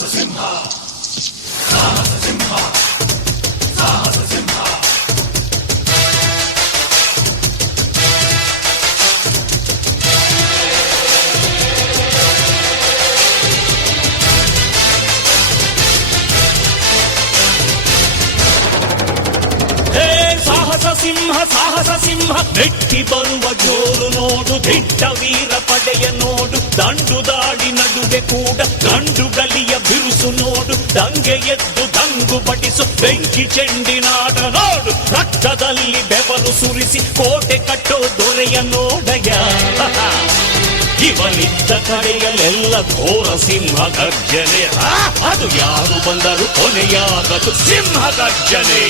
ಸಿಂಹ ಸಾಹಸ ಸಿಂಹ ನೆಟ್ಟಿ ಬರುವ ಜೋರು ನೋಡು, ದಿಟ್ಟ ವೀರ ಪಡೆಯ ನೋಡು, ದಂಡು ದಾಡಿ ನಡುವೆ ಕೂಡ ಗಂಡು ಗಲಿಯ ಬಿರುಸು ನೋಡು, ದಂಗೆ ಎದ್ದು ದಂಗು ಬಡಿಸು ಬೆಂಕಿ ಚೆಂಡಿನಾಟ ನೋಡು, ರಕ್ತದಲ್ಲಿ ಬೆವರು ಸುರಿಸಿ ಕೋಟೆ ಕಟ್ಟೋ ದೊರೆಯ ನೋಡಯ. ಇವನಿದ್ದ ಕಡೆಯಲ್ಲೆಲ್ಲ ಘೋರ ಸಿಂಹ ಗರ್ಜನೆ, ಅದು ಯಾರು ಬಂದರು ಕೊನೆಯಾಗದು ಸಿಂಹ ಗರ್ಜನೆ.